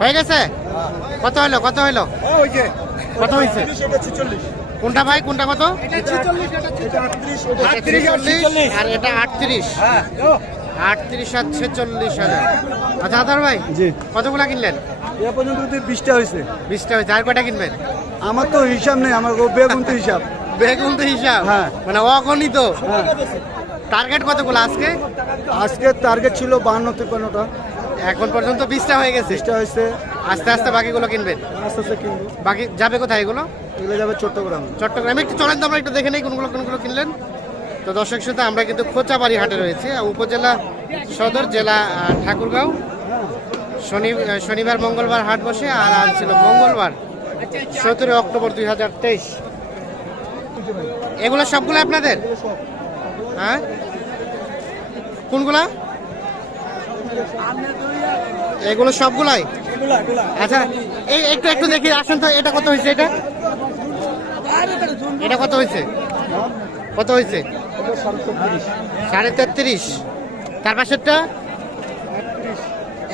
হয়ে গেছে? কত হইল কত হইল কত হয়েছে? কোনটা ভাই কোনটা কত? আর এটা আটত্রিশ। আটত্রিশ আর ছেচল্লিশ হাজার। আচ্ছা আধার ভাই কতগুলা কিনলেন? এ পর্যন্ত বিশটা হয়েছে। বিশটা হয়েছে। আর কয়টা কিনবেন? আমার তো হিসাব নেই আমার বেগুন তো হিসাব। বেগুন তো হিসাব? হ্যাঁ। মানে অগণিত। হ্যাঁ। টার্গেট কতগুলো আজকে? আজকে টার্গেট ছিল বাহান্ন তিপ্পান্নটা। এখন পর্যন্ত বিশটা হয়ে গেছে। বিশটা হয়েছে। আস্তে আস্তে বাকিগুলো কিনবেন। আস্তে আস্তে কিনবো। বাকি যাবে কোথায় এগুলো? এগুলো যাবে চট্টগ্রাম। চট্টগ্রামে। একটু চলেন তো আমরা একটু দেখে নেই কোনগুলো কোনগুলো কিনলেন। তো দর্শক সাথে আমরা কিন্তু খোঁচাবাড়ি হাটে রয়েছে। উপজেলা সদর জেলা ঠাকুরগাঁও। শনি শনিবার মঙ্গলবার হাট বসে আর আজ ছিল মঙ্গলবার সতেরো অক্টোবর দুই হাজার তেইশ। এগুলো সবগুলো আপনাদের? হ্যাঁ? কোনগুলা? এগুলো সবগুলাই? আচ্ছা এই একটু একটু দেখি আসেন তো এটা কত হয়েছে এটা? এটা কত হয়েছে? কত হয়েছে? সাড়ে তেত্রিশ। তার পাশেরটা?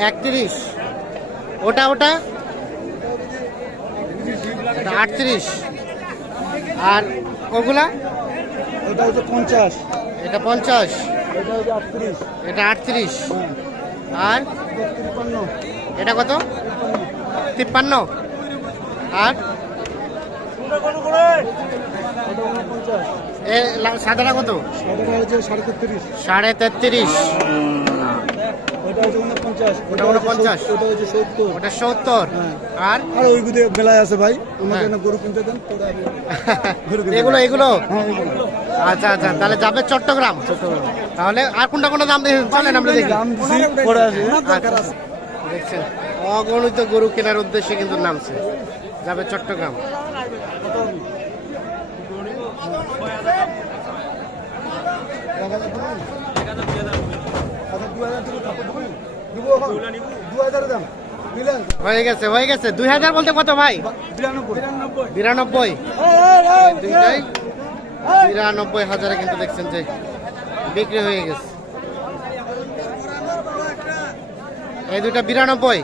একত্রিশ। ওটা ওটা? আটত্রিশ। আর ওগুলা? এটা হচ্ছে পঞ্চাশ। এটা পঞ্চাশ। এটা আটত্রিশ। এটা আটত্রিশ। আর? এটা কত? তিপ্পান্ন। আর? সাদাটা কত? হচ্ছে সাড়ে তেত্রিশ। সাড়ে তেত্রিশ। ওটা হচ্ছে উনপঞ্চাশ ওটা উনপঞ্চাশ। ওটা হচ্ছে সত্তর। ওটা সত্তর। হ্যাঁ। আর? আর ওই মেলায় আছে ভাই। হ্যাঁ। গরু কিনতে দেন এগুলো এগুলো? হ্যাঁ আচ্ছা আচ্ছা তাহলে যাবে চট্টগ্রাম? তাহলে আর কোনটা কোনটা দাম আমরা দেখি। আসি আচ্ছা, দেখছেন? অগণিত গরু কেনার উদ্দেশ্যে কিন্তু নামছে। যাবে চট্টগ্রাম দু হাজার দাম দিলেন হয়ে গেছে হয়ে গেছে। দুই হাজার বলতে কত ভাই? বিরানব্বই। বিরানব্বই। দুইটাই? বিরানব্বই হাজারে কিন্তু দেখছেন যে বিক্রি হয়ে গেছে। এই দুইটা বিরানব্বই।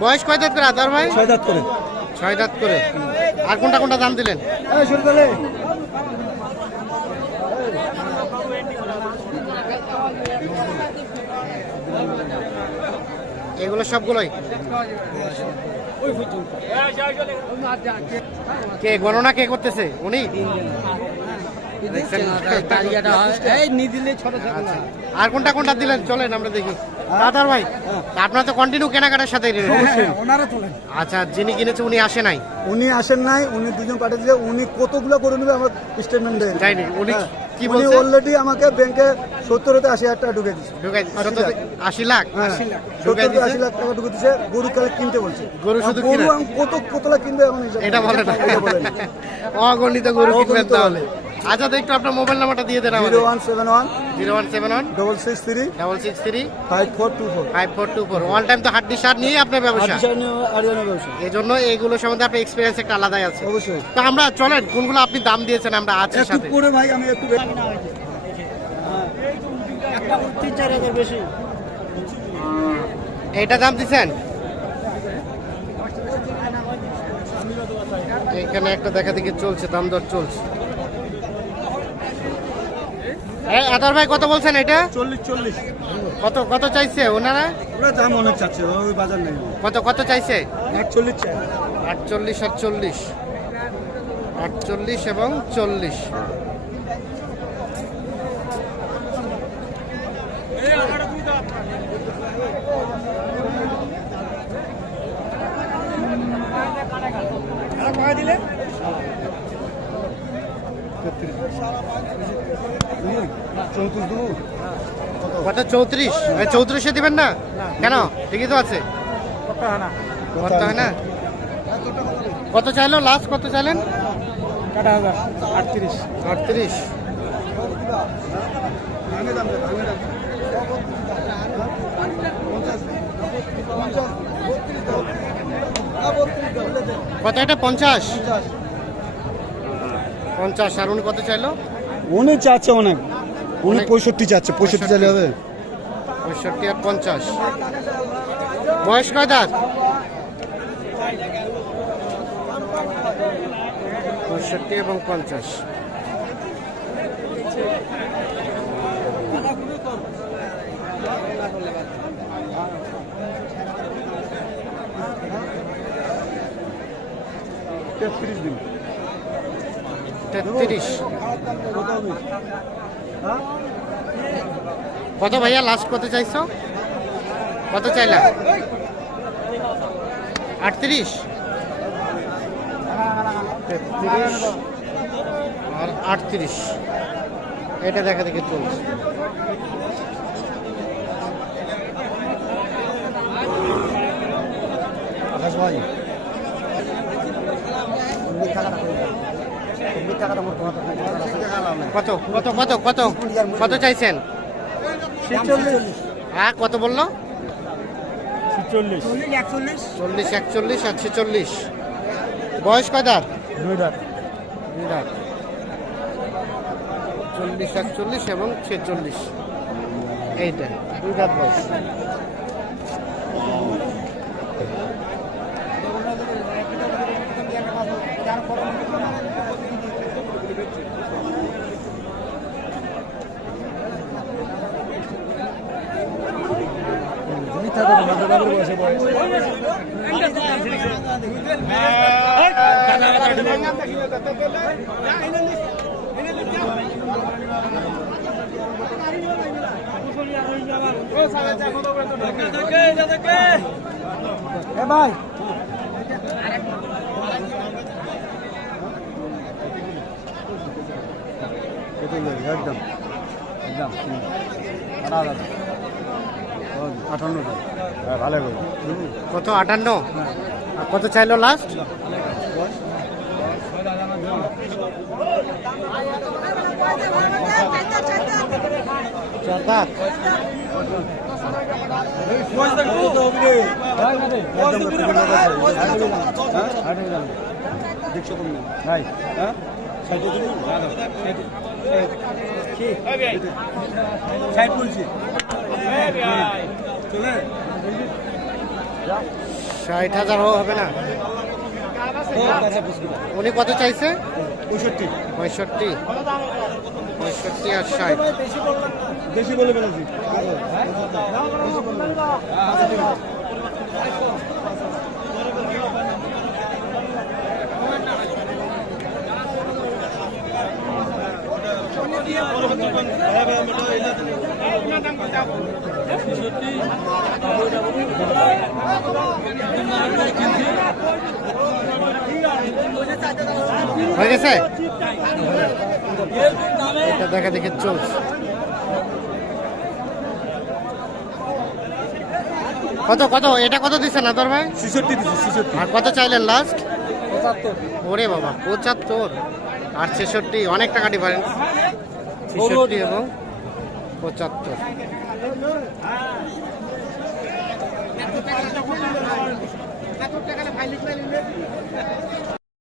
বয়স কয় দাঁত করে আদার ভাই? ছয় দাঁত করে। ছয় দাঁত করে। আর কোনটা কোনটা দাম দিলেন এই শুরু করে এগুলো সবগুলোই? কে গণনা কে করতেছে? উনি। আর কোনটা কোনটা দিলেন? চলেন আমরা দেখি। দাদার ভাই আপনার তো কন্টিনিউ কেনাকাটার সাথে ওনারা তোলেন। আচ্ছা যিনি কিনেছে উনি আসে নাই? উনি আসেন নাই উনি দুজন পাঠিয়ে দিলে উনি কতগুলো করে নেবে আমার স্টেটমেন্ট যায়নি উনি হ্যাঁ। কি বলছে অলরেডি আমাকে ব্যাংকে সত্তর থেকে আশি হাজার টাকা ঢুকে দিচ্ছে ঢুকে আশি লাখ। থেকে আশি লাখ। হ্যাঁ ঢুকাই সত্তর থেকে আশি লাখ টাকা ঢুকে দিচ্ছে গরু কালে কিনতে বলছে। গরু শুধু গরু কত কতলা কিনবে এখন এটা বলে না। এটা বলে অগণিত গরু কিনবেন তাহলে। আচ্ছা তো একটু আপনার মোবাইল নাম্বারটা দিয়ে দেন আমাদের। One seven one zero one seven one double six three double six three five four two four five four two four one time তো হাড্ডি সার নিয়ে আপনার ব্যবসা। এই জন্য এইগুলো সম্বন্ধে আপনার এক্সপিরিয়েন্স একটা আলাদাই আছে। অবশ্যই। তো আমরা চলেন কোনগুলো আপনি দাম দিয়েছেন আমরা আছি একটু সাথে। করে ভাই আমি একটু বেশি। এইটা দাম দিছেন এখানে একটা দেখা দেখি চলছে দাম দর চলছে। আদার ভাই কত বলছেন এটা? চল্লিশ চল্লিশ। কত কত চাইছে ওনারা? ওরা দাম অনেক চাচ্ছে ওই বাজার নেই। কত কত চাইছে? একচল্লিশ চাই। আটচল্লিশ আর চল্লিশ আটচল্লিশ এবং চল্লিশ। দেবো কত? চৌত্রিশ? চৌত্রিশে দিবেন না? কেন? ঠিকই তো আছে। করতে হয় না? কত চাইলো? লাস্ট কত চাইলেন? আটত্রিশ। আটত্রিশ। ভাঙে দাম দে, পঞ্চাশ। আর উনি কত চাইলো? উনি চাচ্ছে অনেক। উনি পঁয়ষট্টি চাচ্ছে পঁয়ষট্টি চাইলে হবে। পঁয়ষট্টি আর পঞ্চাশ। বয়স কয় দাঁত পঁয়ষট্টি এবং পঞ্চাশ। তেত্রিশ দিন। তেত্রিশ। কত ভাইয়া লাস্ট কত চাইছো? কত চাইলা? আটত্রিশ? আর আটত্রিশ। এটা দেখা দেখে চলছে। আকাশ ভাই। কত কত কত কত? কত চাইছেন? হ্যাঁ কত বলল? চল্লিশ চল্লিশ একচল্লিশ আর ছেচল্লিশ। বয়স কয় দাঁত। দুই দাঁত। চল্লিশ একচল্লিশ এবং ছেচল্লিশ। এইটা দুই দাঁত বয়স। মিথ্যা কথা বলতে পারব বয়সে বয়স এ ভাই একদম। একদম আটান্ন হ্যাঁ ভালো করে। কত? আটান্ন? কত চাইলো লাস্ট চার দাঁত ষাট হাজার হবে না? উনি কত চাইছে? পঁয়ষট্টি। পঁয়ষট্টি। পঁয়ষট্টি আর ষাট। বেশি বলে ফেলেছি হয়ে গেছে? এটা দেখা দেখে চলছে। কত কত? এটা কত দিচ্ছে না তোর ভাই? ছেষট্টি আর কত চাইলেন লাস্ট পঁচাত্তর ওরে বাবা পঁচাত্তর। আর ছেষট্টি অনেক টাকা ডিফারেন্স ছেষট্টি এবং পঁচাত্তর।